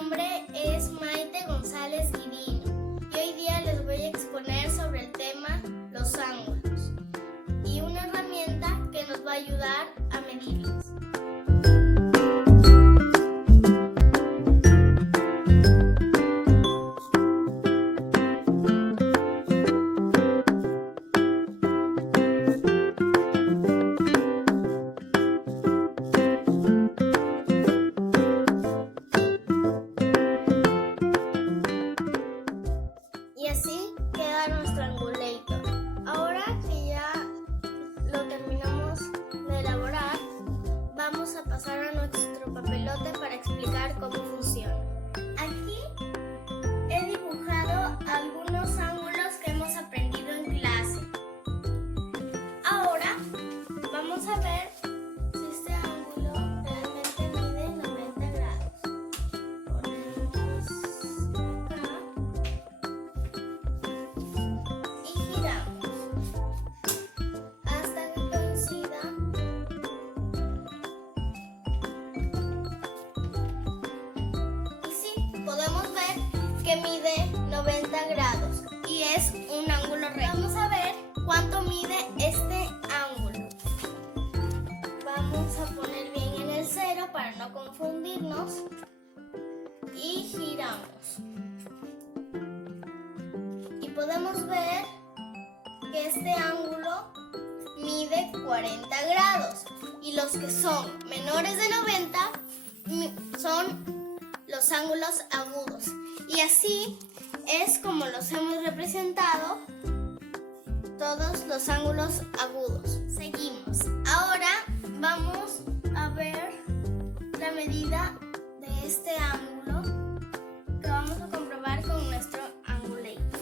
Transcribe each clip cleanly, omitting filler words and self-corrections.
nombre es Maite González Guidino y hoy día les voy a exponer sobre el tema los ángulos y una herramienta que nos va a ayudar a medirlos. Y así queda nuestro angulator. Ahora que ya lo terminamos de elaborar, vamos a pasar a nuestro papelote para explicar cómo funciona. Aquí he dibujado algunos ángulos que hemos aprendido en clase. Ahora vamos a ver si este ángulo realmente mide 90 grados. Ponemos acá. Hasta que coincida y sí, podemos ver que mide 90 grados y es un ángulo recto. Vamos a ver cuánto mide este ángulo. Vamos a poner bien en el 0 para no confundirnos y giramos. Y podemos ver que este ángulo mide 40 grados y los que son menores de 90 son los ángulos agudos. Y así es como los hemos representado todos los ángulos agudos. Seguimos. Ahora vamos a ver la medida de este ángulo que vamos a comprobar con nuestro angulator.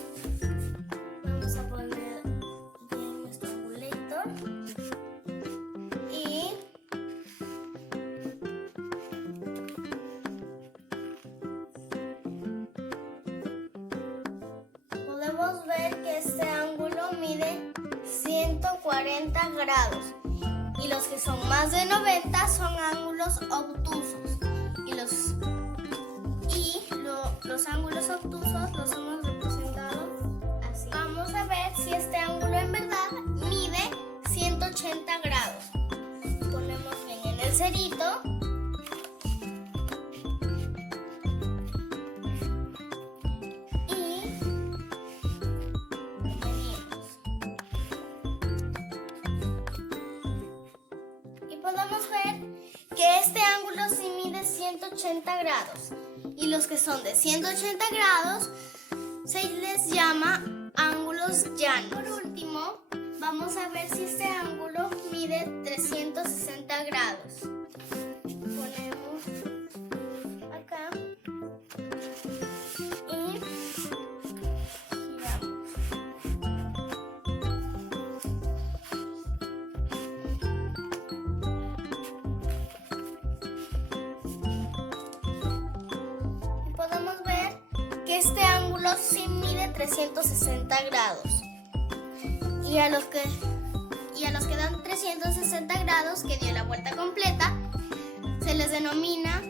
Vamos a poner bien nuestro angulator y podemos ver que este ángulo mide 140 grados y los que son más de 90 son ángulos obtusos los ángulos obtusos los hemos representado así. Vamos a ver si este ángulo en verdad mide 180 grados. Ponemos bien en el cerito. Y medimos. Y podemos ver que este ángulo sí mide 180 grados. Y los que son de 180 grados se les llama ángulos llanos. Por último, vamos a ver si este ángulo mide 360 grados. Ponemos acá y giramos. Podemos ver que este ángulo sí mide 360 grados y a los que dan 360 grados, que dio la vuelta completa, se les denomina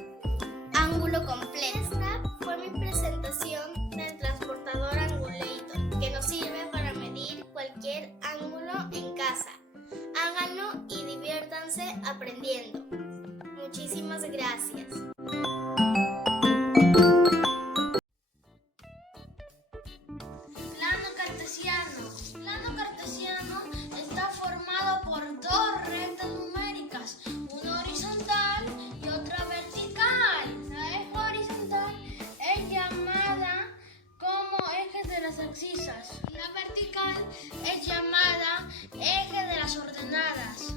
ángulo completo. Esta fue mi presentación del transportador angulator, que nos sirve para medir cualquier ángulo en casa. Háganlo y diviértanse aprendiendo. Muchísimas gracias. Plano cartesiano está formado por dos rectas numéricas, una horizontal y otra vertical. La eje horizontal es llamada como eje de las abscisas y la vertical es llamada eje de las ordenadas.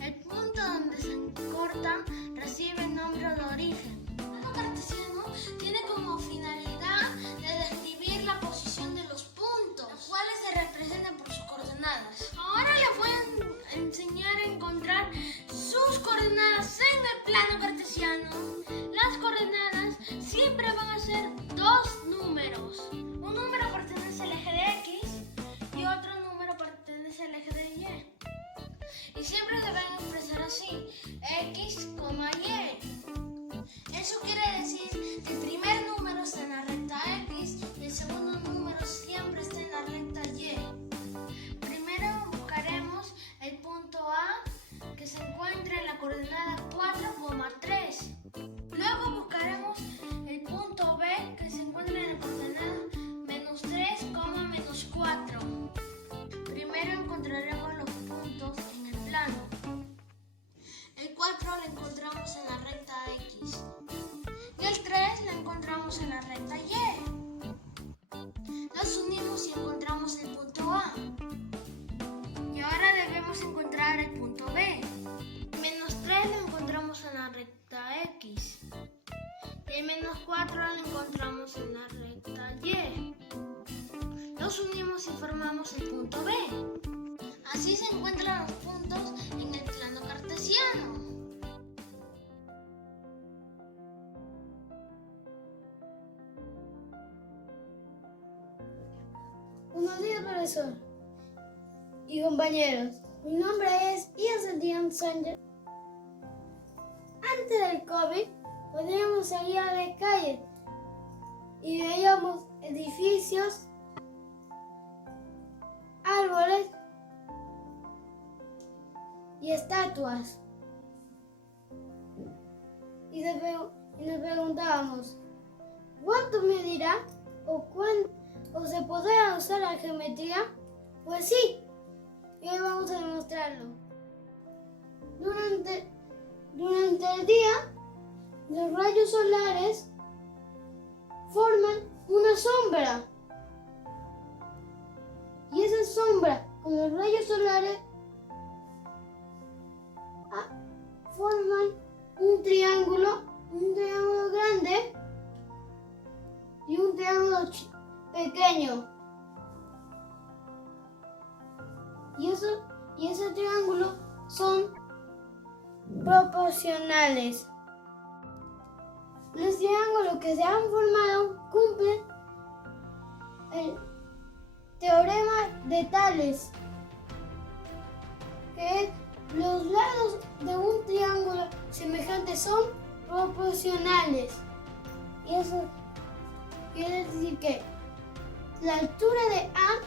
El punto donde se corta recibe el nombre de origen. El plano cartesiano tiene como finalidad de describir la posición de los puntos, los cuales se representan por sus coordenadas. Ahora les voy a enseñar a encontrar sus coordenadas en el plano cartesiano. Las coordenadas siempre van a ser dos números. Un número pertenece al eje de X y otro número pertenece al eje de Y. Y siempre se van a expresar así, X, Y. Eso quiere decir que primero encontramos en la recta Y. Los unimos y encontramos el punto A. Y ahora debemos encontrar el punto B. -3 lo encontramos en la recta X. Y el -4 lo encontramos en la recta Y. Los unimos y formamos el punto B. Así se encuentran los puntos en el plano cartesiano. Buenos días, profesor y compañeros. Mi nombre es Ian Sánchez. Antes del COVID, podíamos salir a la calle y veíamos edificios, árboles y estatuas. Y nos preguntábamos, ¿cuánto medirá o se podrá usar la geometría? Pues sí, y hoy vamos a demostrarlo. Durante el día, los rayos solares forman una sombra. Y esa sombra con los rayos solares forman un triángulo grande y un triángulo pequeño. Y ese triángulo son proporcionales. Los triángulos que se han formado cumplen el teorema de Tales, que es los lados de un triángulo semejante son proporcionales. Y eso quiere decir que la altura de A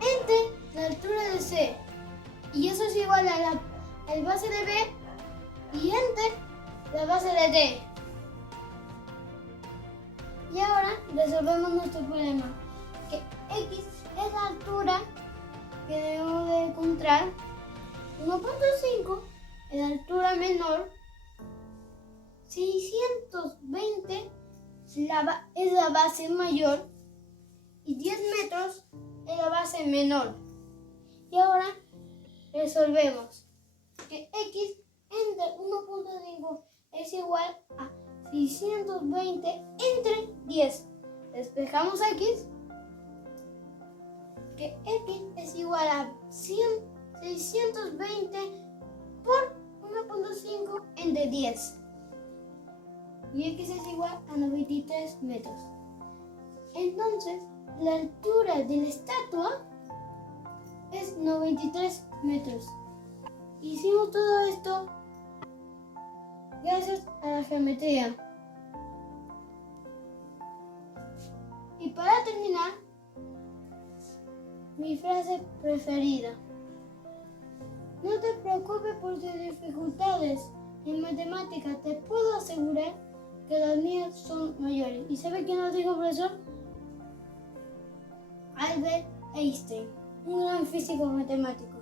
entre la altura de C, y eso es igual a la base de B y entre la base de D. Y ahora resolvemos nuestro problema, que X es la altura que debemos de encontrar. 1.5 es la altura menor, 620 es la base mayor y 10 metros es la base menor. Y ahora resolvemos que X entre 1.5 es igual a 620 entre 10. Despejamos X, que X es igual a 620 por 1.5 entre 10. Y X es igual a 93 metros. Entonces, la altura de la estatua es 93 metros. Hicimos todo esto gracias a la geometría. Y para terminar, mi frase preferida. No te preocupes por tus dificultades en matemáticas, te puedo asegurar que las mías son mayores. ¿Y sabe quién nos dijo, profesor? Albert Einstein, un gran físico matemático.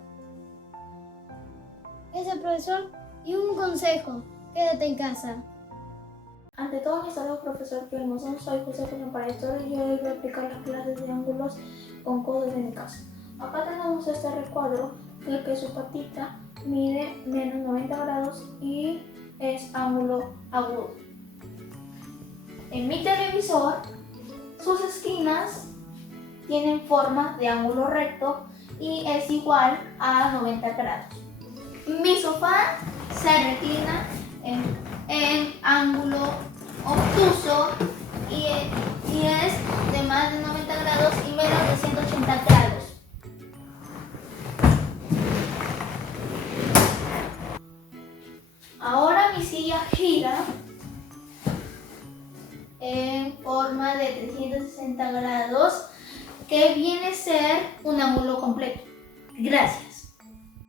Ese profesor, y un consejo, quédate en casa. Ante todo, mis saludos, profesor Hermoso. Soy José Julio Paretor y hoy voy a aplicar las clases de ángulos con codos de mi casa. Acá tenemos este recuadro que su patita mide menos 90 grados y es ángulo agudo. En mi televisor, sus esquinas tienen forma de ángulo recto y es igual a 90 grados. Mi sofá se reclina en ángulo obtuso y es de más de 90 grados y menos de 180 grados. Ahora mi silla gira en forma de 360 grados, que viene a ser un ángulo completo. Gracias.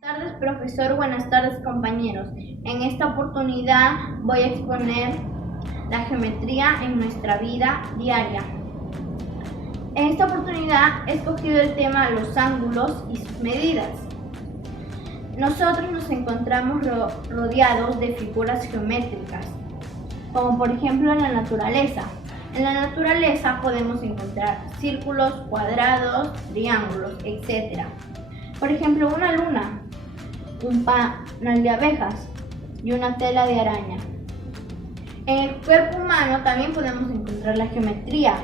Buenas tardes, profesor. Buenas tardes, compañeros. En esta oportunidad voy a exponer la geometría en nuestra vida diaria. En esta oportunidad he escogido el tema los ángulos y sus medidas. Nosotros nos encontramos rodeados de figuras geométricas. como por ejemplo en la naturaleza. En la naturaleza podemos encontrar círculos, cuadrados, triángulos, etc. Por ejemplo, una luna, un panal de abejas y una tela de araña. En el cuerpo humano también podemos encontrar la geometría.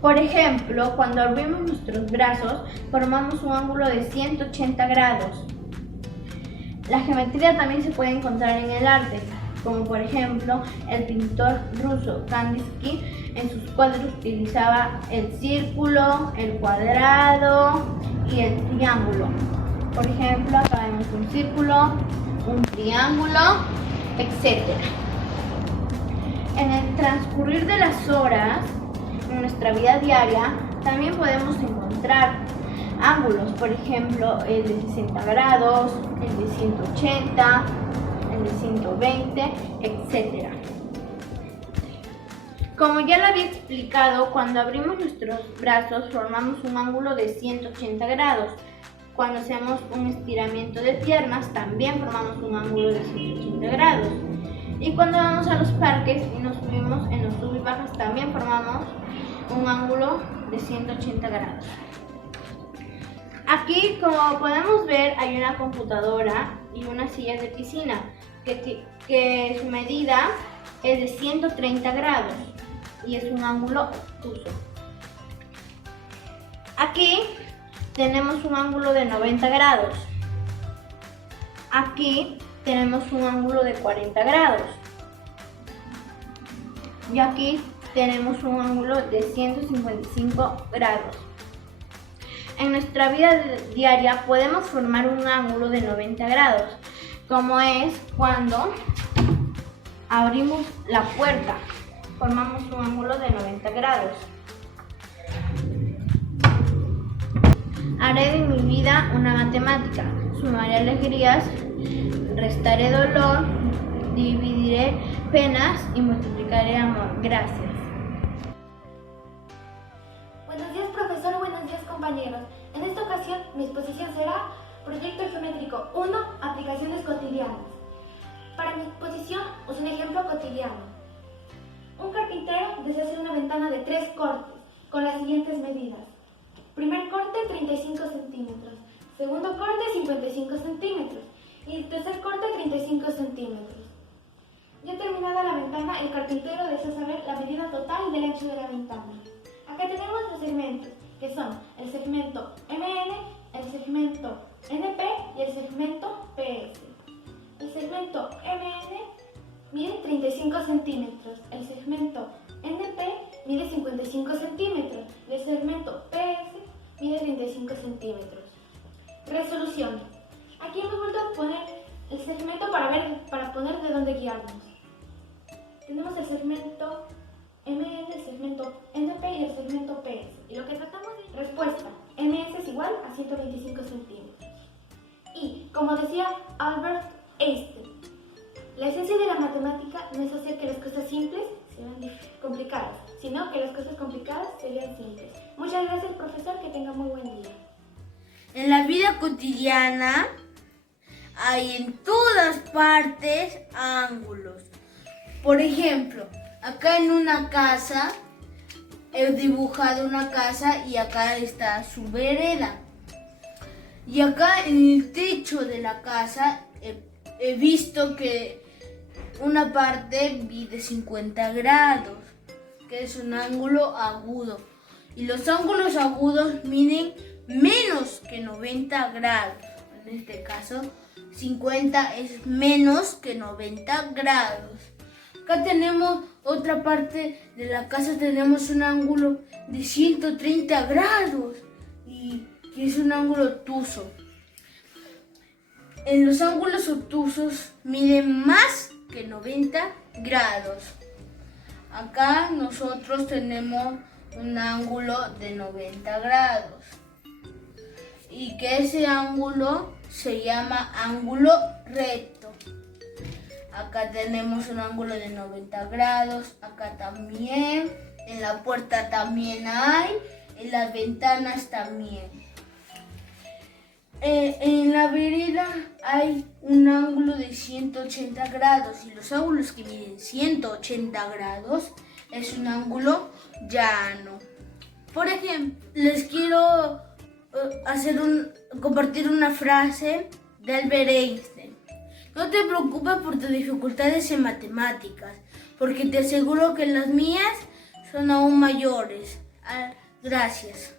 Por ejemplo, cuando abrimos nuestros brazos, formamos un ángulo de 180 grados. La geometría también se puede encontrar en el arte, como por ejemplo el pintor ruso Kandinsky en sus cuadros utilizaba el círculo, el cuadrado y el triángulo. Por ejemplo, acá vemos un círculo, un triángulo, etc. En el transcurrir de las horas, en nuestra vida diaria, también podemos encontrar ángulos, por ejemplo, el de 60 grados, el de 180, el de 120, etc. Como ya lo había explicado, cuando abrimos nuestros brazos formamos un ángulo de 180 grados. Cuando hacemos un estiramiento de piernas, también formamos un ángulo de 180 grados. Y cuando vamos a los parques y nos subimos en los sub y bajas, también formamos un ángulo de 180 grados. Aquí, como podemos ver, hay una computadora y una silla de piscina que su medida es de 130 grados y es un ángulo obtuso. Aquí tenemos un ángulo de 90 grados. Aquí tenemos un ángulo de 40 grados. Y aquí tenemos un ángulo de 155 grados. En nuestra vida diaria podemos formar un ángulo de 90 grados, como es cuando abrimos la puerta. Formamos un ángulo de 90 grados. Haré de mi vida una matemática. Sumaré alegrías, restaré dolor, dividiré penas y multiplicaré amor. Gracias. Buenos días, profesor. Buenos días, compañeros. En esta ocasión, mi exposición será Proyecto Geométrico 1, Aplicaciones cotidianas. Para mi exposición, uso un ejemplo cotidiano. Un carpintero desea hacer una ventana de 3 cortes, con las siguientes medidas. Primer corte, 35 centímetros. Segundo corte, 55 centímetros. Y tercer corte, 35 centímetros. Ya terminada la ventana, el carpintero desea saber la medida total del ancho de la ventana. Acá tenemos los segmentos, que son el segmento MN, el segmento NP y el segmento PS. El segmento MN mide 35 centímetros, el segmento NP mide 55 centímetros y el segmento PS mide 35 centímetros. Resolución. Aquí hemos vuelto a poner el segmento para poner de dónde guiarnos. Tenemos el segmento MN, el segmento NP y el segmento PS. Y lo que tratamos de respuesta, MS es igual a 125 centímetros. Y, como decía Albert Einstein, la esencia de la matemática no es hacer que las cosas simples sean complicadas, sino que las cosas complicadas se vean simples. Muchas gracias, profesor, que tenga muy buen día. En la vida cotidiana hay en todas partes ángulos. Por ejemplo, acá en una casa he dibujado una casa y acá está su vereda. Y acá en el techo de la casa he visto que una parte mide 50 grados, que es un ángulo agudo. Y los ángulos agudos miden menos que 90 grados. En este caso, 50 es menos que 90 grados. Acá tenemos otra parte de la casa, tenemos un ángulo de 130 grados y es un ángulo obtuso. En los ángulos obtusos miden más que 90 grados. Acá nosotros tenemos un ángulo de 90 grados y que ese ángulo se llama ángulo recto. Acá tenemos un ángulo de 90 grados, acá también, en la puerta también hay, en las ventanas también. En la vereda hay un ángulo de 180 grados y los ángulos que miden 180 grados es un ángulo llano. Por ejemplo, les quiero compartir una frase de Albert Einstein. No te preocupes por tus dificultades en matemáticas, porque te aseguro que las mías son aún mayores. Gracias.